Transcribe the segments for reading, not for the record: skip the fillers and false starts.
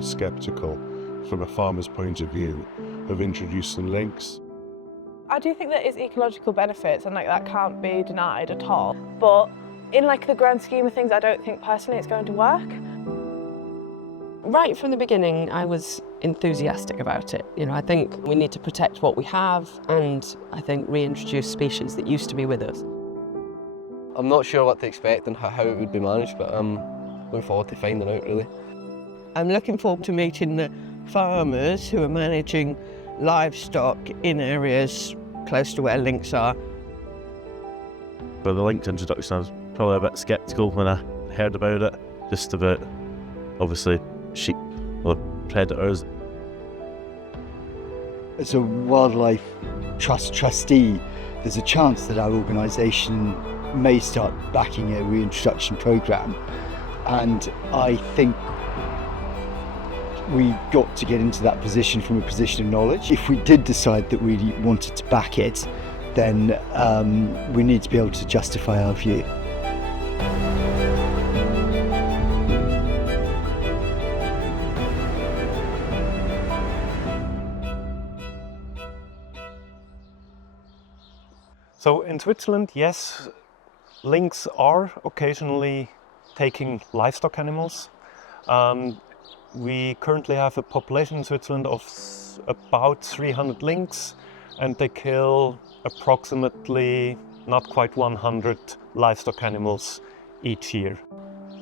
very sceptical from a farmer's point of view of introducing lynx. I do think there is ecological benefits and that can't be denied at all. But in the grand scheme of things, I don't think personally it's going to work. Right from the beginning, I was enthusiastic about it. I think we need to protect what we have and I think reintroduce species that used to be with us. I'm not sure what to expect and how it would be managed, but I'm looking forward to finding out, really. I'm looking forward to meeting the farmers who are managing livestock in areas close to where lynx are. For the lynx introduction, I was probably a bit sceptical when I heard about it, just about, obviously, sheep or predators. As a wildlife trust trustee, there's a chance that our organisation may start backing a reintroduction programme, and I think we got to get into that position from a position of knowledge. If we did decide that we wanted to back it, then we need to be able to justify our view. So in Switzerland, yes, lynx are occasionally taking livestock animals. We currently have a population in Switzerland of about 300 lynx, and they kill approximately not quite 100 livestock animals each year.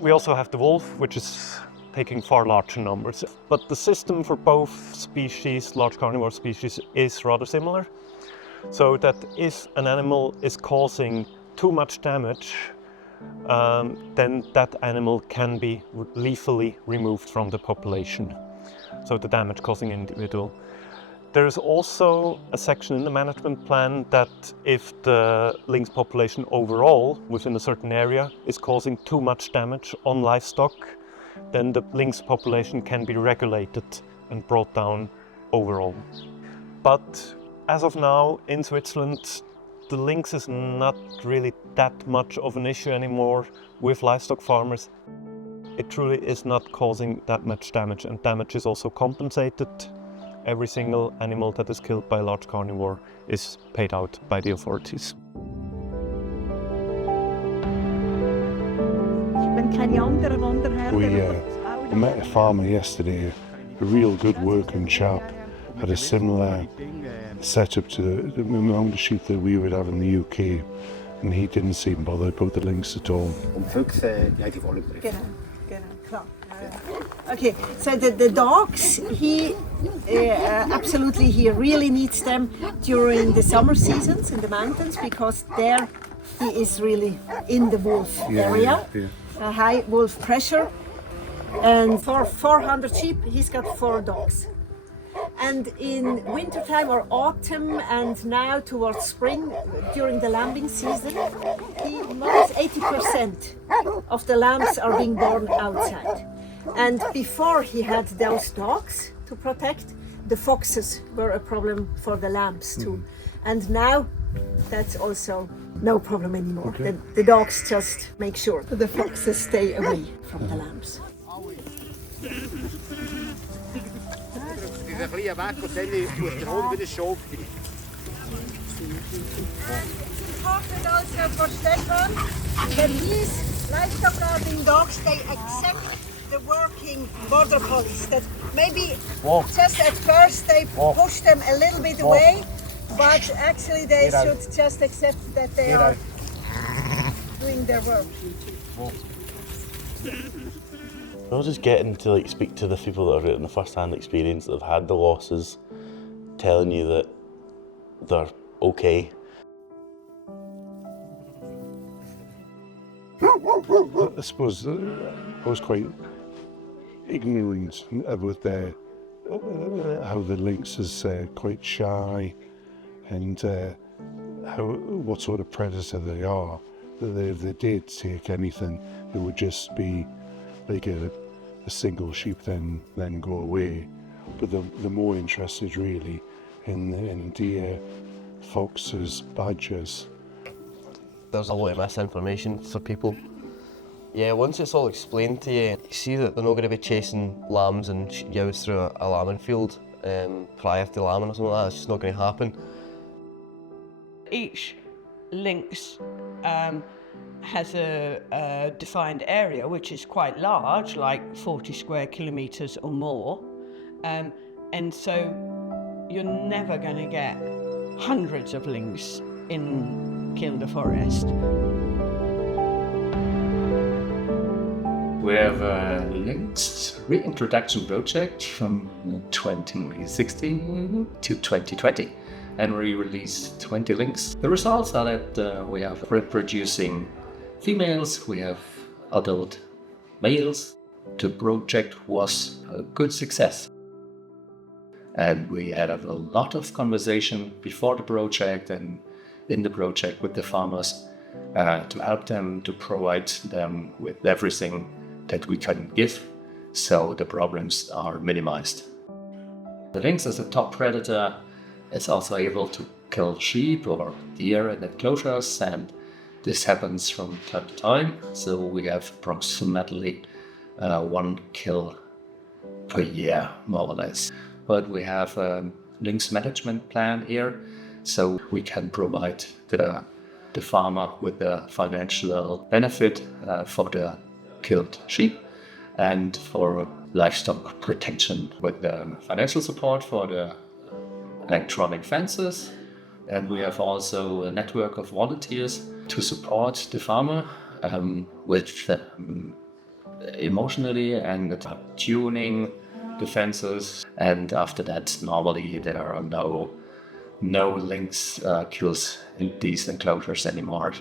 We also have the wolf, which is taking far larger numbers. But the system for both species, large carnivore species, is rather similar. So that if an animal is causing too much damage, then that animal can be lethally removed from the population. So the damage causing individual. There is also a section in the management plan that if the lynx population overall within a certain area is causing too much damage on livestock, then the lynx population can be regulated and brought down overall. But as of now, in Switzerland, the lynx is not really that much of an issue anymore with livestock farmers. It truly is not causing that much damage, and damage is also compensated. Every single animal that is killed by a large carnivore is paid out by the authorities. We met a farmer yesterday, a real good working chap, had a similar setup to the amount of sheep that we would have in the UK, and he didn't seem bothered about the lynx at all. Okay, so the dogs, he absolutely, he really needs them during the summer seasons in the mountains, because there he is really in the wolf area, a high wolf pressure, and for 400 sheep he's got 4 dogs. And in winter time or autumn and now towards spring, during the lambing season, almost 80% of the lambs are being born outside. And before he had those dogs to protect, the foxes were a problem for the lambs too. And now that's also no problem anymore. Okay. The dogs just make sure that the foxes stay away from the lambs. Important also for Stefan that these livestock guarding dogs, they accept the working border collies. That maybe just at first they push them a little bit away, but actually they should just accept that they are doing their work. I was just getting to speak to the people that are in the first-hand experience that have had the losses, telling you that they're okay. I suppose I was quite ignorant about how the lynx is quite shy, and what sort of predator they are. That if they did take anything, it would just be like a single sheep, then go away. But they're more interested really in deer, foxes, badgers. There's a lot of misinformation for people. Yeah, once it's all explained to you, you see that they're not going to be chasing lambs and ewes through a lambing field prior to lambing or something like that. It's just not going to happen. Each lynx has a defined area which is quite large, like 40 square kilometres or more, and so you're never going to get hundreds of lynx in Kielder Forest. We have a lynx reintroduction project from 2016 to 2020, and we released 20 lynx. The results are that we have reproducing females, we have adult males. The project was a good success. And we had a lot of conversation before the project and in the project with the farmers to help them, to provide them with everything that we can give, so the problems are minimized. The lynx as a top predator is also able to kill sheep or deer in enclosures, and this happens from time to time. So we have approximately 1 kill per year, more or less. But we have a lynx management plan here, so we can provide the farmer with the financial benefit for the killed sheep and for livestock protection with the financial support for the electronic fences. And we have also a network of volunteers to support the farmer with emotionally and tuning the fences. And after that, normally there are no lynx kills in these enclosures anymore.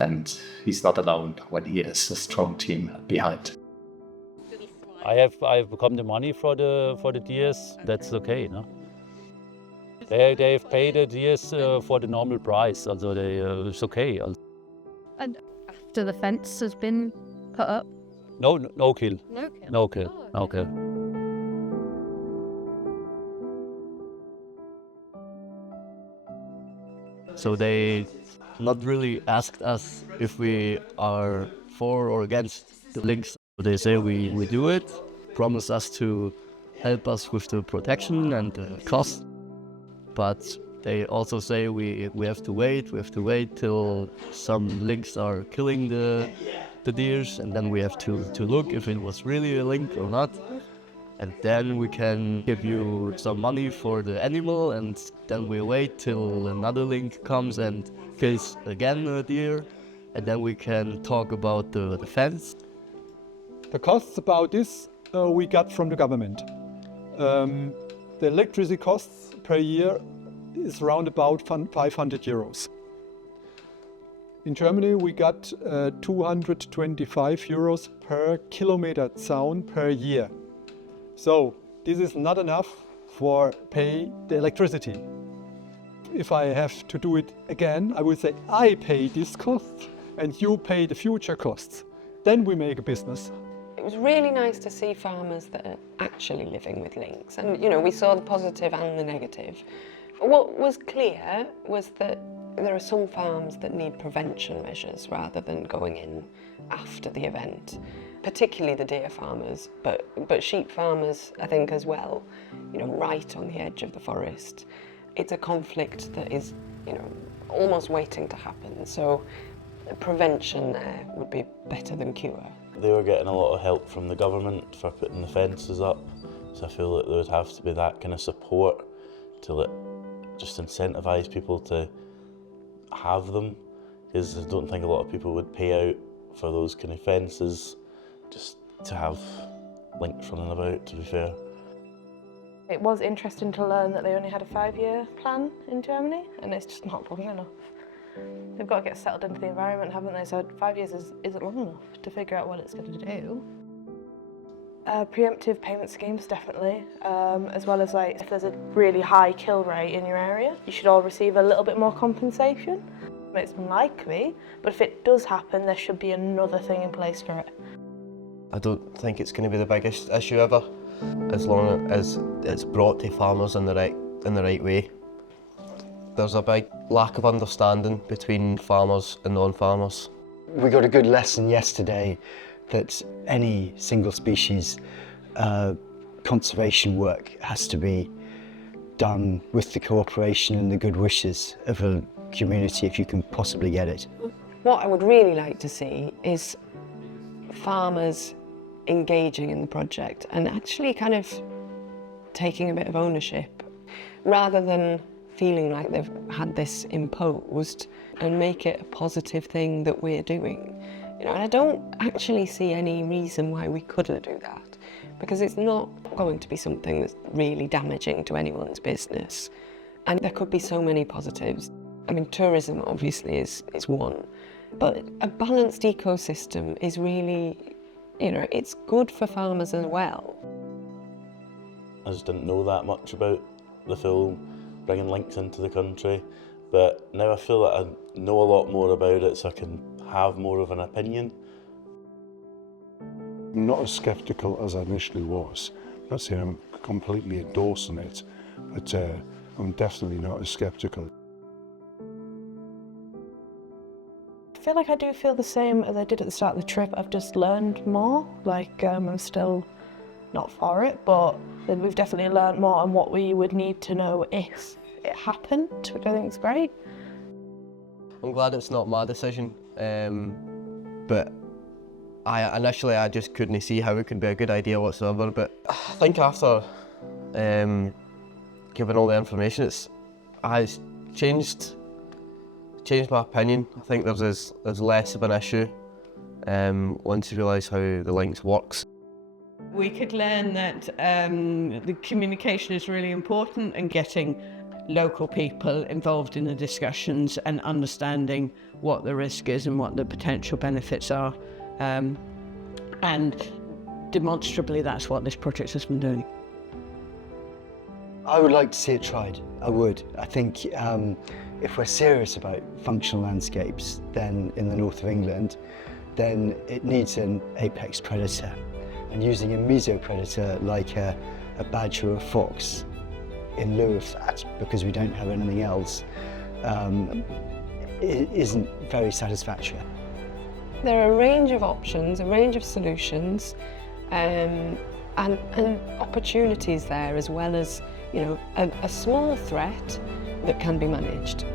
And he's not alone when he has a strong team behind. I've become the money for the deers. That's okay, no? They've paid the deers for the normal price, also it's okay. And after the fence has been put up? No kill. No kill. No kill. Oh, No kill. So they not really asked us if we are for or against the lynx. They say we do it, promise us to help us with the protection and the cost. But they also say we have to wait till some lynx are killing the deers, and then we have to look if it was really a lynx or not. And then we can give you some money for the animal, and then we wait till another lynx comes and kills again a deer, and then we can talk about the fence. The costs about this we got from the government. The electricity costs per year is around about 500 euros. In Germany we got 225 euros per kilometer zaun per year. So this is not enough for pay the electricity. If I have to do it again, I would say I pay this cost and you pay the future costs. Then we make a business. It was really nice to see farmers that are actually living with lynx, and we saw the positive and the negative. What was clear was that there are some farms that need prevention measures rather than going in after the event, particularly the deer farmers, but sheep farmers I think as well, right on the edge of the forest. It's a conflict that is, almost waiting to happen, so prevention there would be better than cure. They were getting a lot of help from the government for putting the fences up, so I feel that there would have to be that kind of support to just incentivise people to have them, because I don't think a lot of people would pay out for those kind of fences just to have lynx running about, to be fair. It was interesting to learn that they only had a 5-year plan in Germany, and it's just not long enough. They've got to get settled into the environment, haven't they? So 5 years isn't long enough to figure out what it's going to do. Preemptive payment schemes, definitely, as well as if there's a really high kill rate in your area, you should all receive a little bit more compensation. It's unlikely, but if it does happen, there should be another thing in place for it. I don't think it's going to be the biggest issue ever, as long as it's brought to farmers in the right way. There's a big lack of understanding between farmers and non-farmers. We got a good lesson yesterday that any single species conservation work has to be done with the cooperation and the good wishes of a community if you can possibly get it. What I would really like to see is farmers engaging in the project and actually kind of taking a bit of ownership rather than feeling like they've had this imposed, and make it a positive thing that we're doing. You know, and I don't actually see any reason why we couldn't do that, because it's not going to be something that's really damaging to anyone's business. And there could be so many positives. I mean, tourism obviously is one, but a balanced ecosystem is really, you know, it's good for farmers as well. I just didn't know that much about the full bringing lynx into the country, but now I feel that I know a lot more about it, so I can have more of an opinion. I'm not as sceptical as I initially was. I'm not saying I'm completely endorsing it, but I'm definitely not as sceptical. I feel like I do feel the same as I did at the start of the trip. I've just learned more. Like, I'm still not for it, but we've definitely learned more on what we would need to know if it happened, which I think is great. I'm glad it's not my decision, but initially I just couldn't see how it could be a good idea whatsoever, but I think after given all the information, I changed my opinion. I think there's less of an issue once you realise how the lynx works. We could learn that the communication is really important, and getting local people involved in the discussions and understanding what the risk is and what the potential benefits are. And demonstrably that's what this project has been doing. I would like to see it tried, I would. I think if we're serious about functional landscapes then in the north of England, then it needs an apex predator. And using a mesopredator like a badger or a fox in lieu of that, because we don't have anything else, it isn't very satisfactory. There are a range of options, a range of solutions, and opportunities there, as well as, you know, a small threat that can be managed.